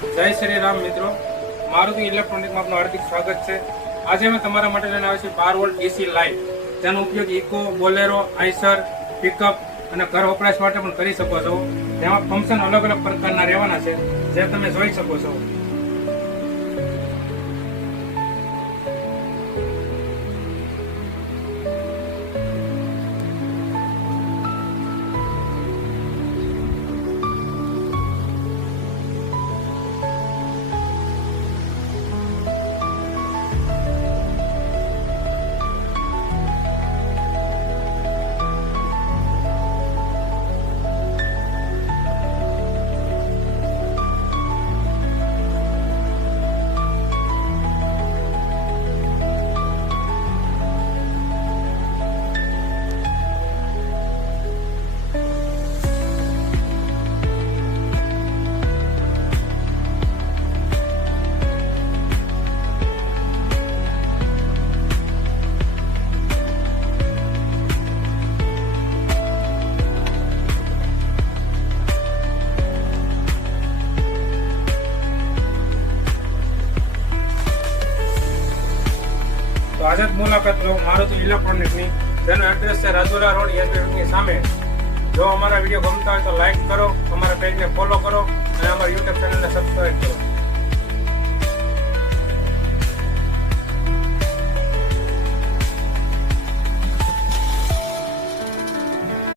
જય શ્રી રામ મિત્રો, મારુતિ ઇલેક્ટ્રોનિકમાં આપનું હાર્દિક સ્વાગત છે। આજે અમે તમારા માટે લઈને આવ્યા છીએ 12 વોલ્ટ એસી લાઇટ, જેનો ઉપયોગ ઇકો, બોલેરો, આઈસર, પિકઅપ અને ઘર વપરાશ માટે પણ કરી શકો છો। જેમાં ફંક્શન અલગ અલગ પ્રકારના રહેવાના છે, જે તમે જોઈ શકો છો। તો આજે જ મુલાકાત લો મારુતિ ઇલેક્ટ્રોનિકની, જેનો એડ્રેસ છે રાજુલા રોડ એસબીની સામે। જો અમારા વિડીયો ગમતા હોય તો લાઈક કરો, અમારા પેજને ફોલો કરો અને અમારા યુટ્યુબ ચેનલને સબસ્ક્રાઈબ કરો।